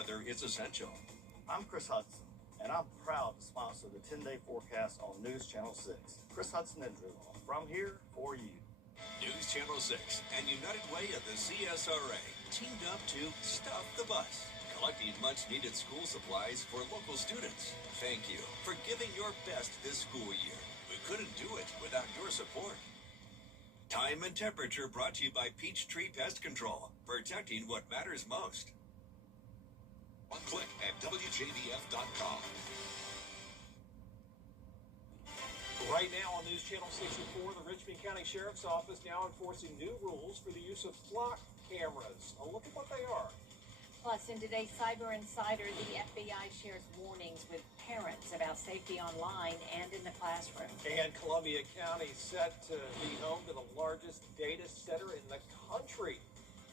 weather is essential. I'm Chris Hudson, and I'm proud to sponsor the 10-day forecast on News Channel 6. Chris Hudson and Drew, from here for you. News Channel 6 and United Way of the CSRA teamed up to Stuff the Bus, collecting much-needed school supplies for local students. Thank you for giving your best this school year. We couldn't do it without your support. Time and temperature brought to you by Peachtree Pest Control, protecting what matters most. One click at WJBF.com. Right now on News Channel 64, the Richmond County Sheriff's Office now enforcing new rules for the use of flock cameras. A look at what they are. Plus, in today's Cyber Insider, the FBI shares warnings with parents about safety online and in the classroom. And Columbia County set to be home to the largest data center in the country.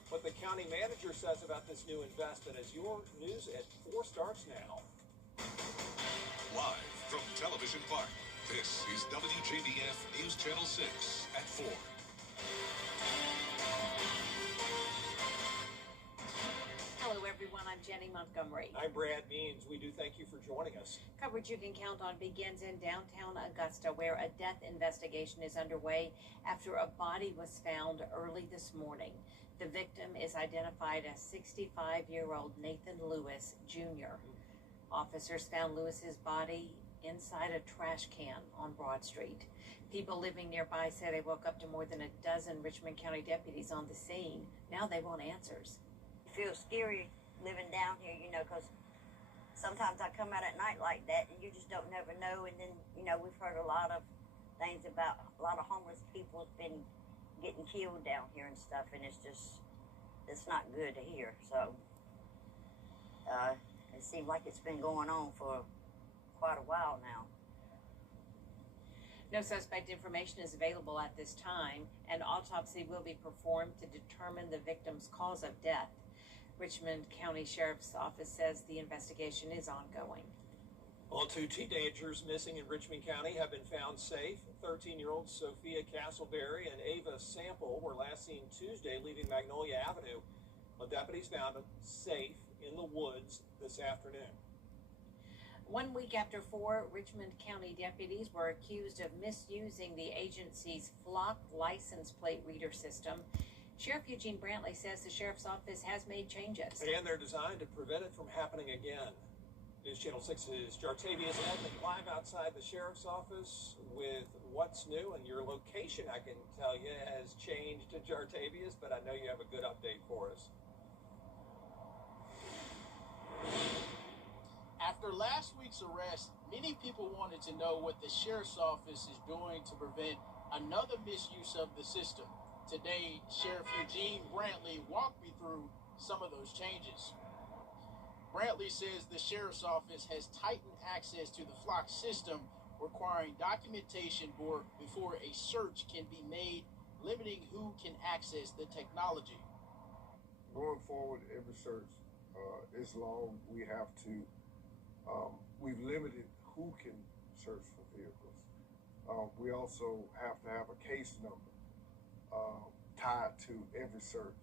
What the county manager says about this new investment as your news at 4 starts now. Live from Television Park, this is WJBF News Channel 6 at 4. Hello, everyone. I'm Jenny Montgomery. I'm Brad Means. We do thank you for joining us. Coverage you can count on begins in downtown Augusta, where a death investigation is underway after a body was found early this morning. The victim is identified as 65-year-old Nathan Lewis, Jr. Officers found Lewis's body inside a trash can on Broad Street. People living nearby say they woke up to more than a dozen Richmond County deputies on the scene. Now they want answers. It feels scary living down here, you know, because sometimes I come out at night like that and you just don't never know. And then, you know, we've heard a lot of things about a lot of homeless people have been getting killed down here and stuff, and it's not good to hear. So it seems like it's been going on for quite a while now. No suspect information is available at this time. An autopsy will be performed to determine the victim's cause of death. Richmond County Sheriff's Office says the investigation is ongoing. Well, 2 teenagers missing in Richmond County have been found safe. 13-year-old Sophia Castleberry and Ava Sample were last seen Tuesday leaving Magnolia Avenue. Well, deputies found them safe in the woods this afternoon. 1 week after 4 Richmond County deputies were accused of misusing the agency's flock license plate reader system, Sheriff Eugene Brantley says the Sheriff's Office has made changes. And they're designed to prevent it from happening again. News Channel 6's Jartavius Edmond live outside the Sheriff's Office with what's new. And your location, I can tell you, has changed to Jartavius, but I know you have a good update for us. After last week's arrest, many people wanted to know what the Sheriff's Office is doing to prevent another misuse of the system. Today, Sheriff Eugene Brantley walked me through some of those changes. Brantley says the Sheriff's Office has tightened access to the flock system, requiring documentation before a search can be made, limiting who can access the technology. Going forward, every search is long. We have to, we've limited who can search for vehicles. We also have to have a case number tied to every search,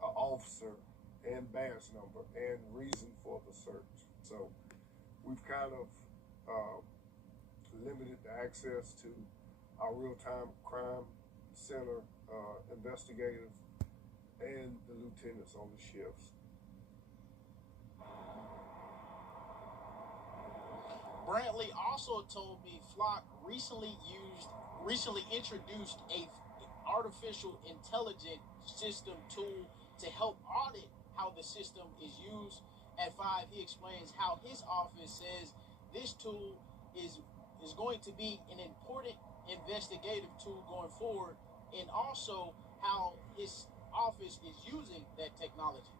officer and badge number and reason for the search. So we've kind of limited the access to our real-time crime center investigators and the lieutenants on the shifts. Brantley also told me Flock recently introduced a artificial intelligence system tool to help audit how the system is used. At 5, he explains how his office says this tool is going to be an important investigative tool going forward, and also how his office is using that technology.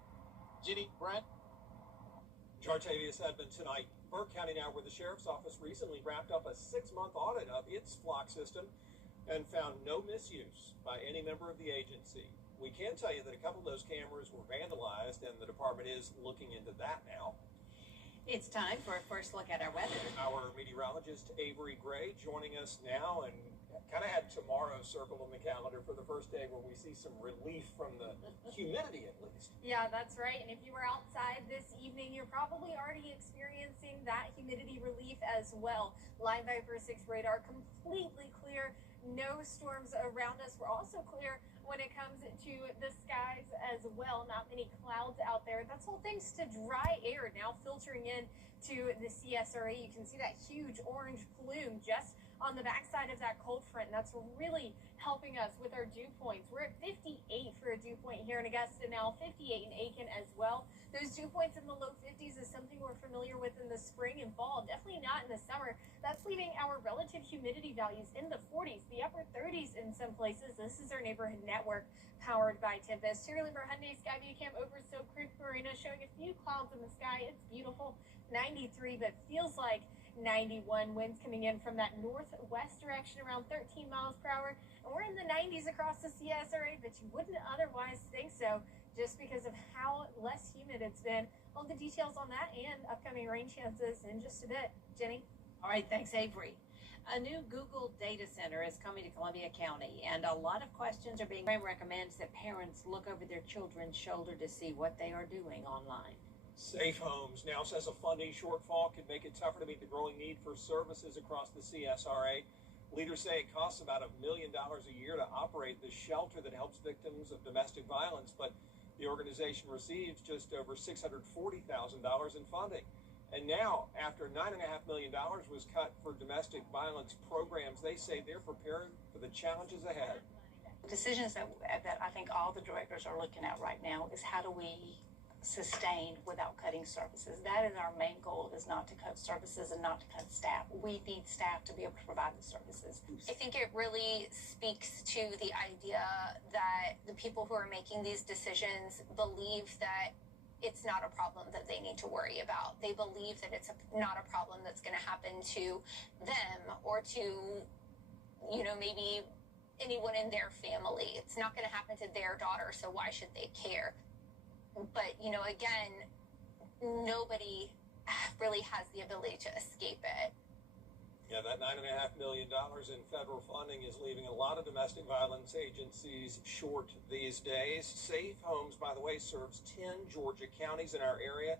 Jenny, Brad? Jartavius Edmond tonight. Burke County now, where the Sheriff's Office recently wrapped up a 6-month audit of its flock system and found no misuse by any member of the agency. We can tell you that a couple of those cameras were vandalized, and the department is looking into that now. It's time for a first look at our weather. Our meteorologist Avery Gray joining us now, and Kind of had tomorrow circled on the calendar for the first day where we see some relief from the humidity at least. Yeah, that's right. And if you were outside this evening, you're probably already experiencing that humidity relief as well. Line Viper 6 radar completely clear. No storms around us. We're also clear when it comes to the skies as well. Not many clouds out there. That's all thanks to dry air now filtering in to the CSRA. You can see that huge orange plume just on the backside of that cold front, and that's really helping us with our dew points. We're at 58 for a dew point here in Augusta now, 58 in Aiken as well. Those dew points in the low 50s is something we're familiar with in the spring and fall, definitely not in the summer. That's leaving our relative humidity values in the 40s, the upper 30s in some places. This is our neighborhood network powered by Tempest. Cheerleader Hyundai Skyview Cam over Soap Creek Marina showing a few clouds in the sky. It's beautiful, 93, but feels like 91. Winds coming in from that northwest direction around 13 miles per hour. And we're in the 90s across the CSRA, but you wouldn't otherwise think so just because of how less humid it's been. All the details on that and upcoming rain chances in just a bit. Jenny? All right, thanks, Avery. A new Google data center is coming to Columbia County, and a lot of questions are being recommends that parents look over their children's shoulder to see what they are doing online. Safe Homes now says a funding shortfall could make it tougher to meet the growing need for services across the CSRA. Leaders say it costs about $1 million a year to operate the shelter that helps victims of domestic violence, but the organization receives just over $640,000 in funding. And now, after $9.5 million was cut for domestic violence programs, they say they're preparing for the challenges ahead. Decisions that I think all the directors are looking at right now is how do we sustain without cutting services. That is our main goal, is not to cut services and not to cut staff. We need staff to be able to provide the services. I think it really speaks to the idea that the people who are making these decisions believe that it's not a problem that they need to worry about. They believe that it's not a problem that's going to happen to them or to, maybe anyone in their family. It's not going to happen to their daughter, so why should they care? But, again, nobody really has the ability to escape it. Yeah, that $9.5 million in federal funding is leaving a lot of domestic violence agencies short these days. Safe Homes, by the way, serves 10 Georgia counties in our area,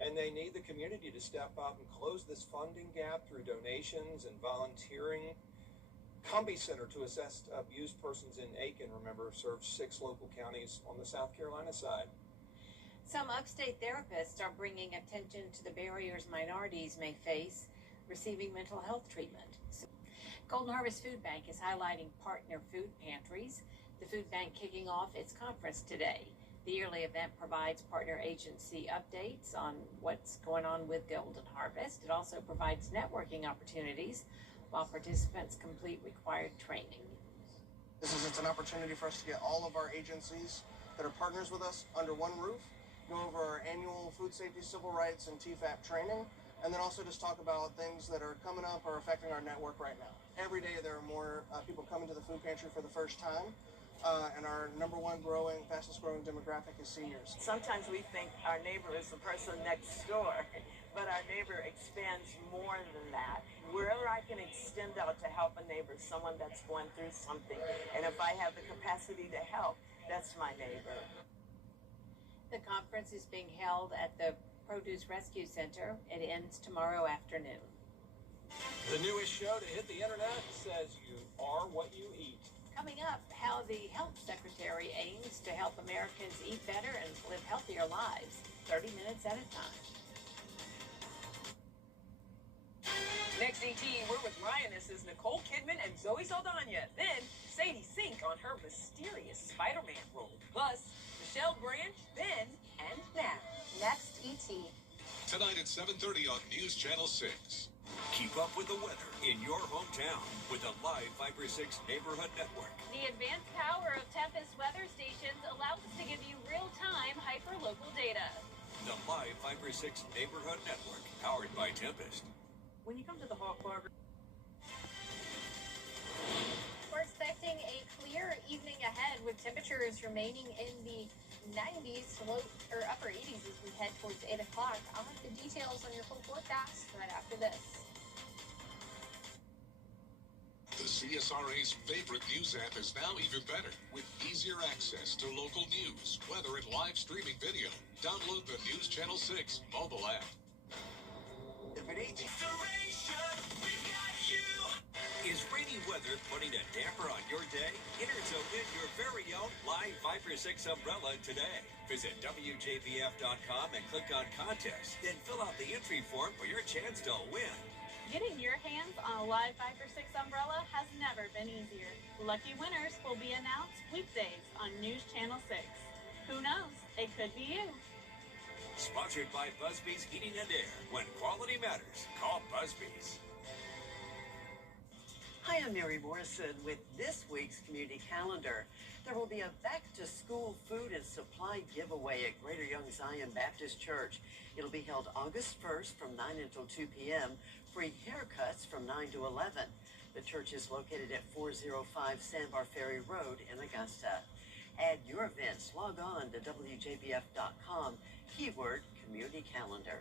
and they need the community to step up and close this funding gap through donations and volunteering. Cumbie Center to Assess Abused Persons in Aiken, remember, serves 6 local counties on the South Carolina side. Some upstate therapists are bringing attention to the barriers minorities may face receiving mental health treatment. Golden Harvest Food Bank is highlighting partner food pantries. The food bank kicking off its conference today. The yearly event provides partner agency updates on what's going on with Golden Harvest. It also provides networking opportunities while participants complete required training. It's an opportunity for us to get all of our agencies that are partners with us under one roof, go over our annual food safety, civil rights, and TFAP training, and then also just talk about things that are coming up or affecting our network right now. Every day there are more people coming to the food pantry for the first time, and our number one fastest growing demographic is seniors. Sometimes we think our neighbor is the person next door, but our neighbor expands more than that. Wherever I can extend out to help a neighbor, someone that's going through something, and if I have the capacity to help, that's my neighbor. The conference is being held at the Produce Rescue Center. It ends tomorrow afternoon. The newest show to hit the internet says you are what you eat. Coming up, how the health secretary aims to help Americans eat better and live healthier lives, 30 minutes at a time. Next ET, we're with Lionesses Nicole Kidman and Zoe Saldana. Then Sadie Sink on her mysterious Spider-Man role. Plus, Michelle Branch, then and now. Next ET. Tonight at 7:30 on News Channel 6. Keep up with the weather in your hometown with the live Fiber 6 Neighborhood Network. The advanced power of Tempest weather stations allows us to give you real-time hyper-local data. The live Fiber 6 Neighborhood Network, powered by Tempest. When you come to the Hawk Bar... We're expecting a clear evening ahead with temperatures remaining in the 90s to upper 80s as we head towards 8 o'clock. I'll have the details on your full forecast right after this. The CSRA's favorite news app is now even better with easier access to local news, weather, and live streaming video. Download the News Channel 6 mobile app. Is rainy weather putting a damper on your day? Enter to win your very own Live Viper 6 umbrella today. Visit WJBF.com and click on Contest. Then fill out the entry form for your chance to win. Getting your hands on a Live Viper 6 umbrella has never been easier. Lucky winners will be announced weekdays on News Channel 6. Who knows? It could be you. Sponsored by Busby's Heating and Air. When quality matters, call Busby's. Hi, I'm Mary Morrison with this week's community calendar. There will be a back-to-school food and supply giveaway at Greater Young Zion Baptist Church. It'll be held August 1st from 9 until 2 p.m. Free haircuts from 9 to 11. The church is located at 405 Sandbar Ferry Road in Augusta. Add your events. Log on to WJBF.com. Keyword Community Calendar.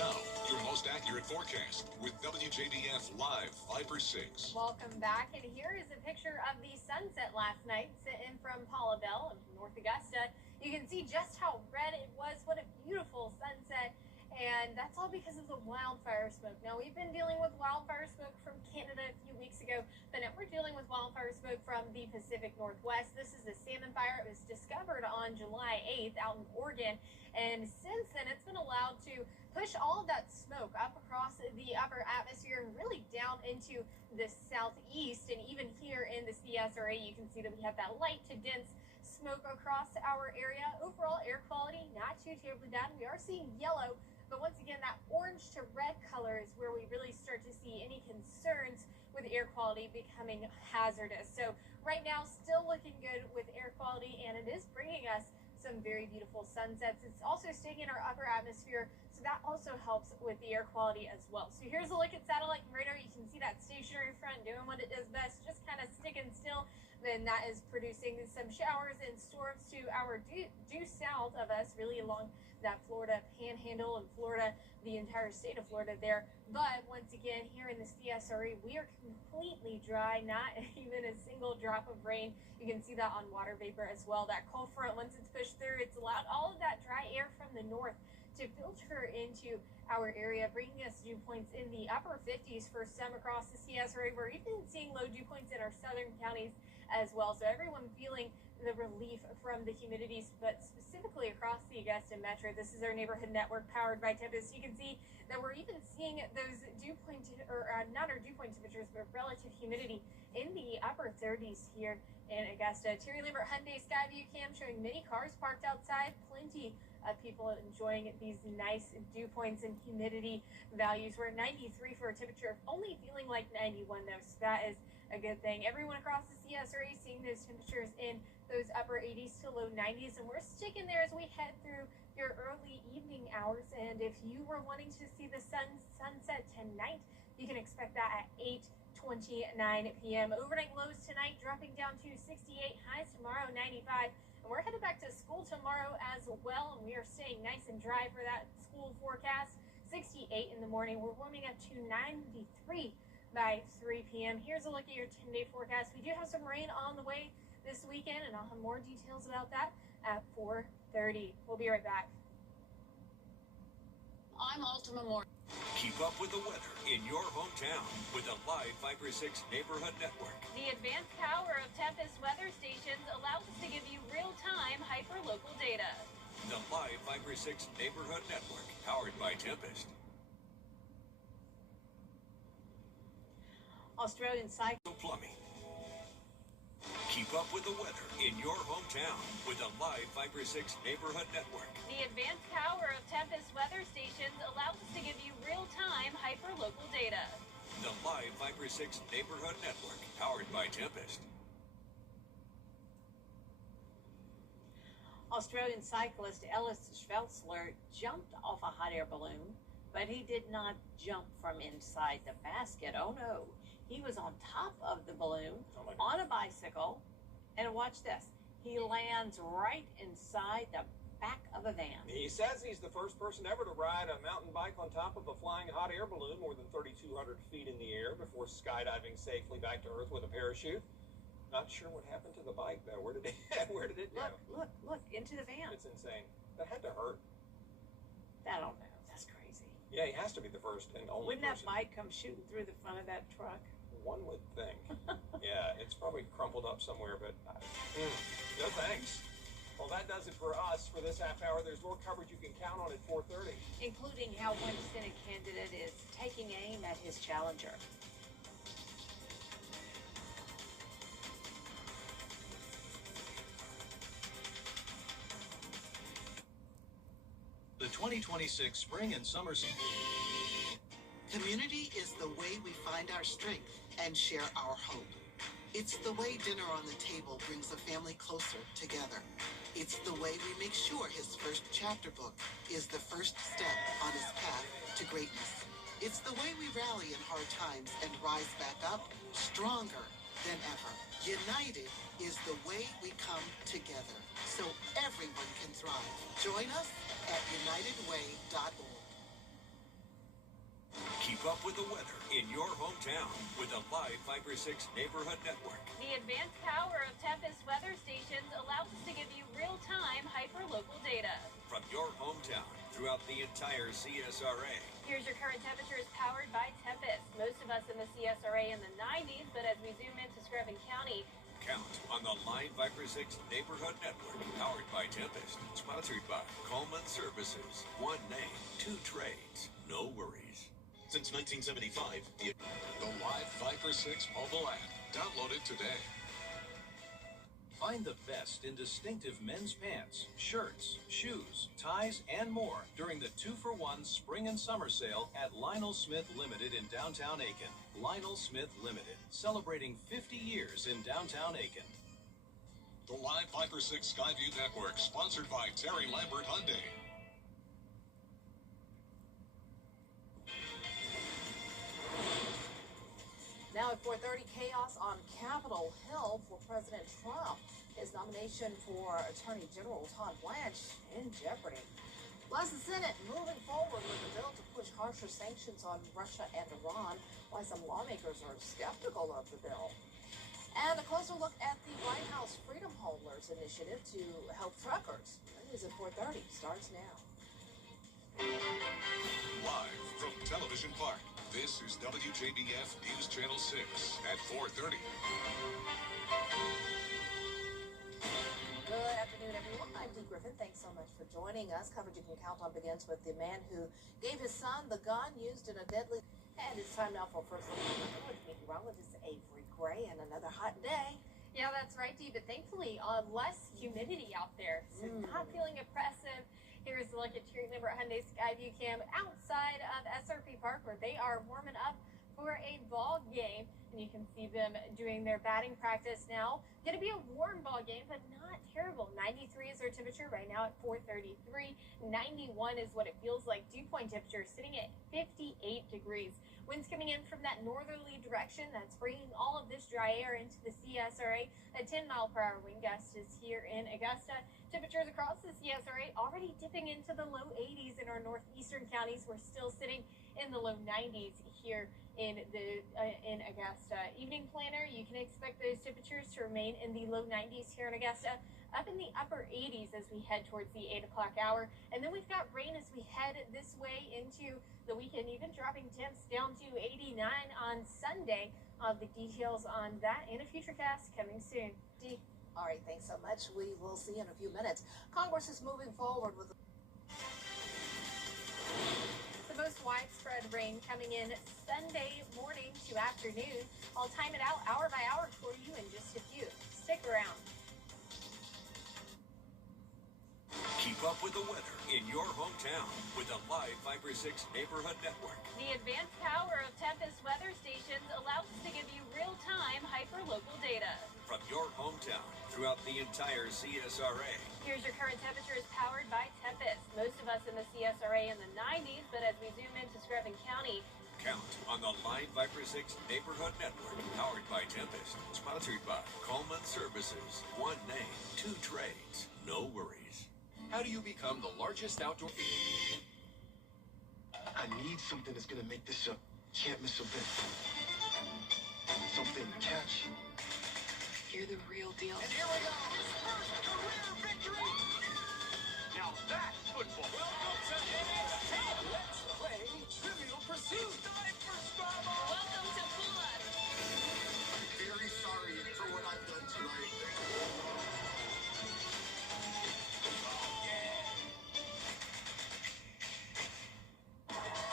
Now, your most accurate forecast with WJBF Live Viper 6. Welcome back, and here is a picture of the sunset last night sitting from Paula Bell of North Augusta. You can see just how red it was. What a beautiful sunset. And that's all because of the wildfire smoke. Now, we've been dealing with wildfire smoke from Canada a few weeks ago, but now we're dealing with wildfire smoke from the Pacific Northwest. This is the salmon fire. It was discovered on July 8th out in Oregon, and since then it's been allowed to push all of that smoke up across the upper atmosphere and really down into the southeast. And even here in the CSRA, you can see that we have that light to dense smoke across our area. Overall air quality, not too terribly bad. We are seeing yellow, but once again, that orange to red color is where we really start to see any concerns with air quality becoming hazardous. So right now, still looking good with air quality, and it is bringing us some very beautiful sunsets. It's also staying in our upper atmosphere, so that also helps with the air quality as well. So here's a look at satellite and radar. You can see that stationary front doing what it does best, just kind of sticking still. Then that is producing some showers and storms to our due south of us, really along that Florida panhandle and Florida, the entire state of Florida there. But once again, here in the CSRE, we are completely dry, not even a single drop of rain. You can see that on water vapor as well. That cold front, once it's pushed through, it's allowed all of that dry air from the north to filter into our area, bringing us dew points in the upper 50s for some across the CSRA. We're even seeing low dew points in our southern counties as well. So everyone feeling the relief from the humidities, but specifically across the Augusta Metro. This is our neighborhood network powered by Tempest. You can see that we're even seeing those dew point, not our dew point temperatures, but relative humidity in the upper 30s here in Augusta. Terry Lambert Hyundai Skyview cam showing many cars parked outside. Plenty of people enjoying these nice dew points and humidity values. We're at 93 for a temperature, only feeling like 91 though, so that is a good thing. Everyone across the CSRA seeing those temperatures in those upper 80s to low 90s, and we're sticking there as we head through your early evening hours. And if you were wanting to see the sunset tonight, you can expect that at 8:29 p.m. Overnight lows tonight dropping down to 68, highs tomorrow 95. And we're headed back to school tomorrow as well, and we are staying nice and dry for that school forecast. 68 in the morning. We're warming up to 93 by 3 p.m. Here's a look at your 10-day forecast. We do have some rain on the way this weekend, and I'll have more details about that at 4:30. We'll be right back. I'm Ultima Moore. Keep up with the weather in your hometown with the Live Viper 6 Neighborhood Network. The advanced power of Tempest weather stations allows us to give you real-time hyper-local data. The Live Viper 6 Neighborhood Network, powered by Tempest. Australian cycle plumbing. Keep up with the weather in your hometown with the Live Viper 6 Neighborhood Network. The advanced power of Tempest weather stations allows us to give you real-time hyper-local data. The Live Viper 6 Neighborhood Network, powered by Tempest. Australian cyclist Ellis Schwetzler jumped off a hot air balloon, but he did not jump from inside the basket. Oh no. He was on top of the balloon on a bicycle, and watch this. He lands right inside the back of a van. He says he's the first person ever to ride a mountain bike on top of a flying hot air balloon more than 3,200 feet in the air before skydiving safely back to Earth with a parachute. Not sure what happened to the bike, though. Where did it go? Look, into the van. It's insane. That had to hurt. I don't know. That's crazy. Yeah, he has to be the first and only Wouldn't person. that bike come shooting through the front of that truck? One would think. Yeah, it's probably crumpled up somewhere, but no thanks. Well, that does it for us for this half hour. There's more coverage you can count on at 4:30. Including how one Senate candidate is taking aim at his challenger. The 2026 spring and summer season. Community is the way we find our strength and share our hope. It's the way dinner on the table brings a family closer together. It's the way we make sure his first chapter book is the first step on his path to greatness. It's the way we rally in hard times and rise back up stronger than ever. United is the way we come together so everyone can thrive. Join us at unitedway.org. Keep up with the weather in your hometown with the Live Fiber 6 Neighborhood Network. The advanced power of Tempest weather stations allows us to give you real-time hyper-local data. From your hometown throughout the entire CSRA. Here's your current temperatures powered by Tempest. Most of us in the CSRA in the 90s, but as we zoom into Screven County, Count on the Line Viper 6 Neighborhood Network, powered by Tempest, sponsored by Coleman Services. One name, two trades, no worries. Since 1975, the Live Viper 6 mobile app. Download it today. Find the best in distinctive men's pants, shirts, shoes, ties, and more during the 2-for-1 spring and summer sale at Lionel Smith Limited in downtown Aiken. Lionel Smith Limited, celebrating 50 years in downtown Aiken. The Live Viper 6 Skyview Network, sponsored by Terry Lambert Hyundai. Now at 4:30, chaos on Capitol Hill for President Trump. His nomination for Attorney General Todd Blanche in jeopardy. Plus, the Senate moving forward with a bill to push harsher sanctions on Russia and Iran, why some lawmakers are skeptical of the bill. And a closer look at the White House Freedom Holders Initiative to help truckers. That is at 4:30, starts now. Live from Television Park, this is WJBF News Channel 6 at 4:30. Good afternoon, everyone. I'm Dee Griffin. Thanks so much for joining us. Coverage you can count on begins with the man who gave his son the gun used in a deadly... And it's time now for First Look with meteorologist Avery Gray and another hot day. Yeah, that's right, Dee, but thankfully less humidity out there, so not feeling oppressive. Here's a look at Treat Limber Hyundai Skyview Cam outside of SRP Park, where they are warming up for a ball game. And you can see them doing their batting practice now. Going to be a warm ball game, but not terrible. 93 is our temperature right now at 4:33. 91 is what it feels like. Dew point temperature sitting at 58 degrees. Winds coming in from that northerly direction. That's bringing all of this dry air into the CSRA. A 10-mile-per-hour wind gust is here in Augusta. Temperatures across the CSRA already dipping into the low 80s in our northeastern counties. We're still sitting in the low 90s here in Augusta. Evening planner, you can expect those temperatures to remain in the low 90s here in Augusta, up in the upper 80s as we head towards the 8 o'clock hour. And then we've got rain as we head this way into the weekend, even dropping temps down to 89 on Sunday. The details on that in a future cast coming soon. Dee. All right, thanks so much. We will see you in a few minutes. Congress is moving forward with... The most widespread rain coming in Sunday morning to afternoon. I'll time it out hour by hour for you in just a few. Stick around. Keep up with the weather in your hometown with the Live Viper 6 Neighborhood Network. the advanced power of Tempest weather stations allows us to give you real-time hyper-local data. From your hometown throughout the entire CSRA. Here's your current temperatures powered by Tempest. Most of us in the CSRA in the 90s, but as we zoom into Screven County, Count on the Line Viper 6 Neighborhood Network, powered by Tempest, sponsored by Coleman Services. One name, two trades, no worries. How do you become the largest outdoor... I need something that's gonna make this a can't miss event. Something to catch. You're the real deal. And here we go. His first career victory. Now that's football. Welcome to NXT. Let's play Trivial Pursuit. It's time for Starbucks. Welcome to Blood. Very sorry for what I've done tonight.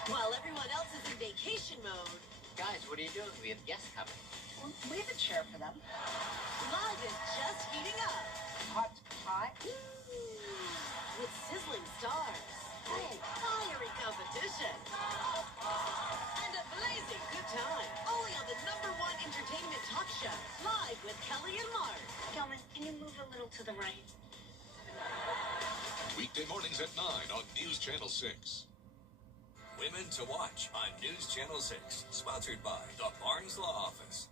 While everyone else is in vacation mode. Guys, what are you doing? We have guests coming. We have a chair for them. Live is just heating up. Hot. With sizzling stars. Fiery competition. And a blazing good time. Only on the #1 entertainment talk show. Live with Kelly and Mark. Kelman, can you move a little to the right? Weekday mornings at 9 on News Channel 6. Women to Watch on News Channel 6. Sponsored by the Barnes Law Office.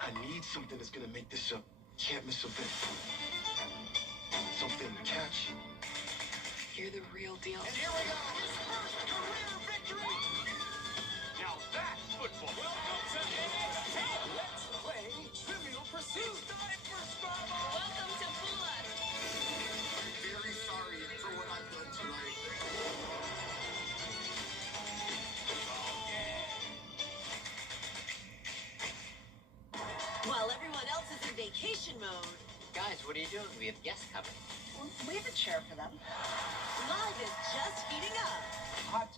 I need something that's gonna make this a can't miss event. Something to catch. You're the real deal. And here we go. His first career victory. Now that's football. Welcome to NXT. Let's play Trivial Pursuit. It's time for Starbucks. Welcome to Blood. Very sorry for what I've done tonight. While everyone else is in vacation mode. Guys, what are you doing? We have guests coming. We have a chair for them. Live is just heating up. Hot.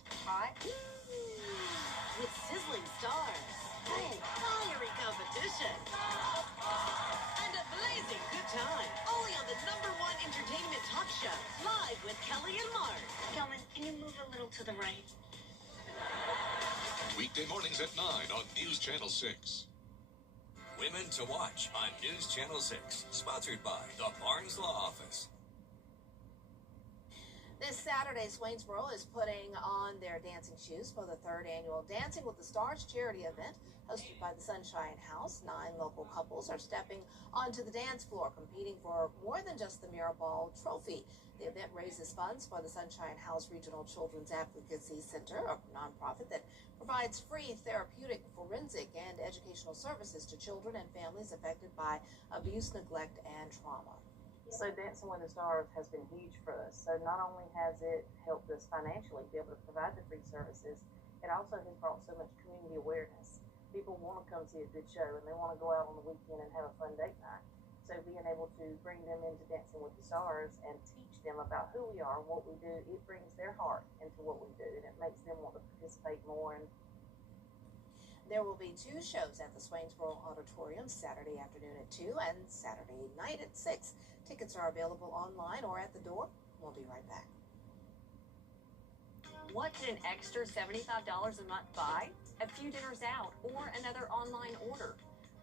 With sizzling stars. Fiery competition. And a blazing good time. Only on the #1 entertainment talk show. Live with Kelly and Mark. Kelman, can you move a little to the right? Weekday mornings at 9 on News Channel 6. Women to Watch on News Channel 6. Sponsored by the Barnes Law Office. This Saturday, Swainsboro is putting on their dancing shoes for the 3rd annual Dancing with the Stars charity event hosted by the Sunshine House. 9 local couples are stepping onto the dance floor, competing for more than just the Mirabal Trophy. The event raises funds for the Sunshine House Regional Children's Advocacy Center, a nonprofit that provides free therapeutic, forensic, and educational services to children and families affected by abuse, neglect, and trauma. So Dancing with the Stars has been huge for us. So not only has it helped us financially be able to provide the free services, it also has brought so much community awareness. People want to come see a good show and they want to go out on the weekend and have a fun date night. So being able to bring them into Dancing with the Stars and teach them about who we are and what we do, it brings their heart into what we do and it makes them want to participate more. And there will be 2 shows at the Swainsboro Auditorium, Saturday afternoon at 2 and Saturday night at 6. Tickets are available online or at the door. We'll be right back. What can an extra $75 a month buy? A few dinners out or another online order.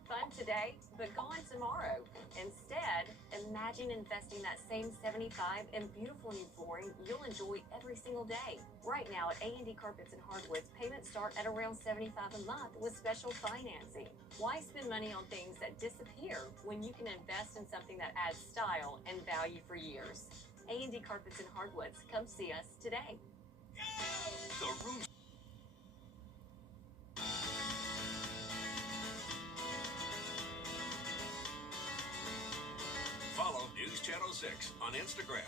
Fun today, but gone tomorrow. Instead, imagine investing that same $75 in beautiful new flooring you'll enjoy every single day. Right now at A&D Carpets and Hardwoods, payments start at around $75 a month with special financing. Why spend money on things that disappear when you can invest in something that adds style and value for years? A&D Carpets and Hardwoods. Come see us today. The room. Follow News Channel 6 on Instagram.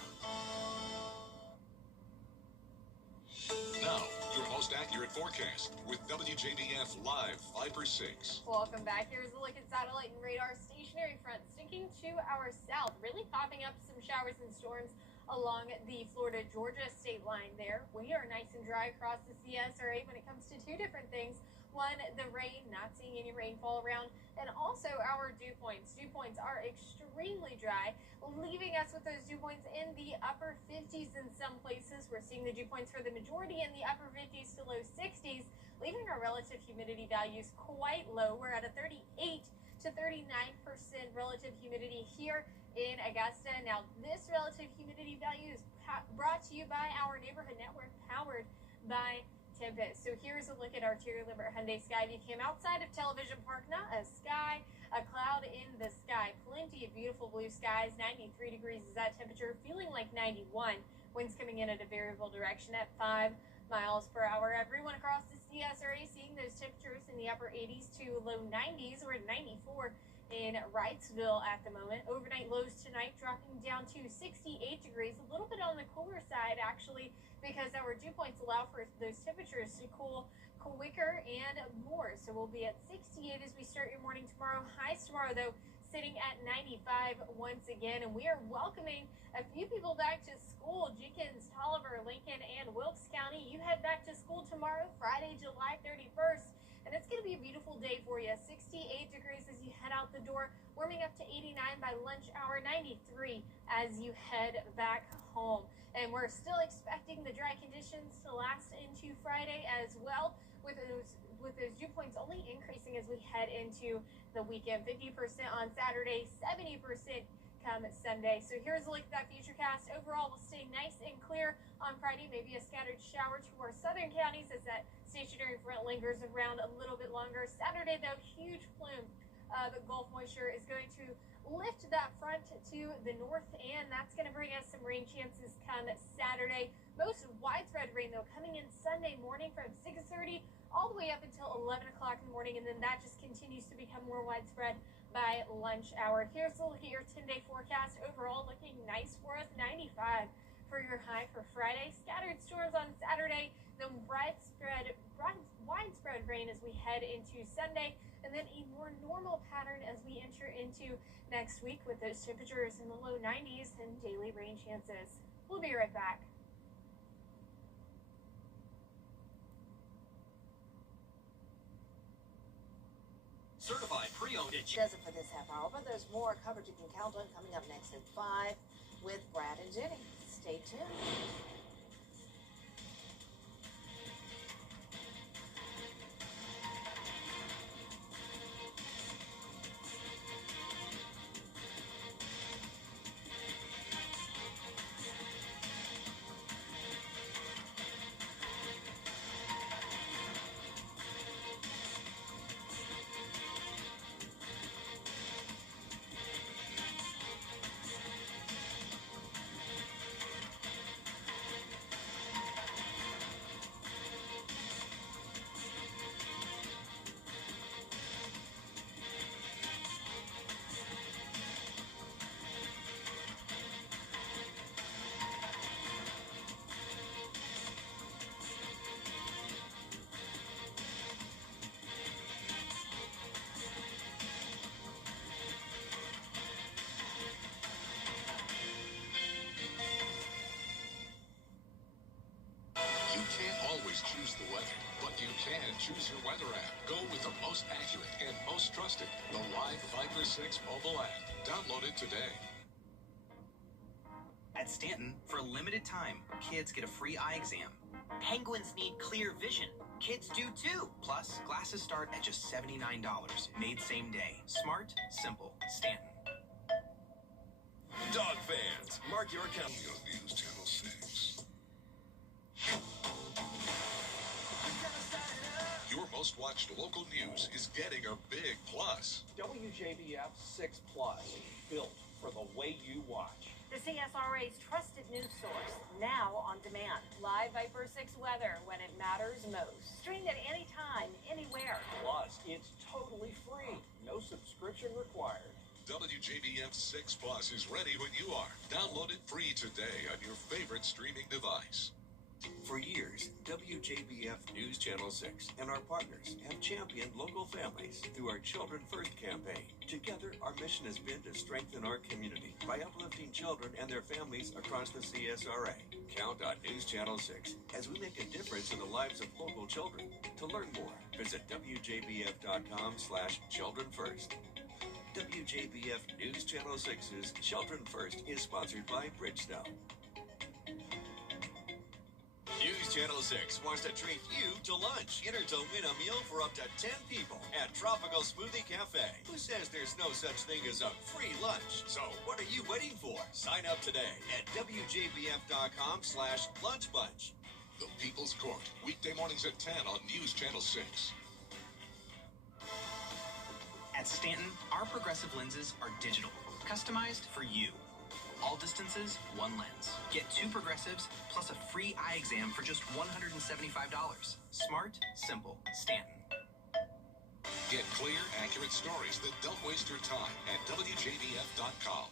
Now, your most accurate forecast with WJBF Live 5/6. Welcome back. Here's a look at satellite and radar stationary front sticking to our south, really popping up some showers and storms along the Florida-Georgia state line there. We are nice and dry across the CSRA when it comes to 2 different things. One, the rain, not seeing any rainfall around, and also our dew points. Dew points are extremely dry, leaving us with those dew points in the upper 50s in some places. We're seeing the dew points for the majority in the upper 50s to low 60s, leaving our relative humidity values quite low. We're at a 38 to 39% relative humidity here in Augusta. Now, this relative humidity value is brought to you by our neighborhood network, powered by Tempest. So here's a look at our Terry Limbert Hyundai Skyview cam outside of Television Park. Not a sky, a cloud in the sky. Plenty of beautiful blue skies. 93 degrees is that temperature. Feeling like 91. Winds coming in at a variable direction at 5 miles per hour. Everyone across the CSRA seeing those temperatures in the upper 80s to low 90s. We're at 94 in Wrightsville at the moment. Overnight lows tonight dropping down to 68 degrees. A little bit on the cooler side, actually, because our dew points allow for those temperatures to cool quicker and more. So we'll be at 68 as we start your morning tomorrow. Highs tomorrow, though, sitting at 95 once again. And we are welcoming a few people back to school. Jenkins, Tolliver, Lincoln, and Wilkes County. You head back to school tomorrow, Friday, July 31st. And it's going to be a beautiful day for you. 68 degrees as you head out the door, warming up to 89 by lunch hour, 93 as you head back home. And we're still expecting the dry conditions to last into Friday as well, with those dew points only increasing as we head into the weekend. 50% on Saturday, 70% come Sunday. So here's a look at that futurecast. Overall, we'll stay nice and clear on Friday. Maybe a scattered shower to our southern counties as that stationary front lingers around a little bit longer. Saturday, though, huge plume of Gulf moisture is going to lift that front to the north, and that's going to bring us some rain chances come Saturday. Most widespread rain, though, coming in Sunday morning from 6:30 all the way up until 11 o'clock in the morning, and then that just continues to become more widespread by lunch hour. Here's a look at your 10-day forecast. Overall, looking nice for us. 95 for your high for Friday. Scattered storms on Saturday, then widespread rain as we head into Sunday, and then a more normal pattern as we enter into next week with those temperatures in the low 90s and daily rain chances. We'll be right back. Certified pre-owned. Does it for this half hour, but there's more coverage you can count on coming up next at 5 with Brad and Jenny. Stay tuned. Choose the weather, but you can choose your weather app. Go with the most accurate and most trusted, the Live Viper 6 mobile app. Download it today. At Stanton, for a limited time, kids get a free eye exam. Penguins need clear vision. Kids do too. Plus, glasses start at just $79. Made same day. Smart, simple. Stanton. Dog fans, mark your calendar. News Channel 6. Your most watched local news is getting a big plus. WJBF 6 Plus, built for the way you watch. The CSRA's trusted news source, now on demand. Live Viper 6 weather when it matters most. Streamed at any time, anywhere. Plus, it's totally free. No subscription required. WJBF 6 Plus is ready when you are. Download it free today on your favorite streaming device. For years, WJBF News Channel 6 and our partners have championed local families through our Children First campaign. Together, our mission has been to strengthen our community by uplifting children and their families across the CSRA. Count on News Channel 6 as we make a difference in the lives of local children. To learn more, visit WJBF.com/childrenfirst. WJBF News Channel 6's Children First is sponsored by Bridgestone. News Channel 6 wants to treat you to lunch. Enter to win a meal for up to 10 people at Tropical Smoothie Cafe. Who says there's no such thing as a free lunch? So what are you waiting for? Sign up today at WJBF.com/lunchbunch. The People's Court, weekday mornings at 10 on News Channel 6. At Stanton, our progressive lenses are digital, customized for you. All distances, one lens. Get 2 progressives plus a free eye exam for just $175. Smart, simple, Stanton. Get clear, accurate stories that don't waste your time at WJBF.com.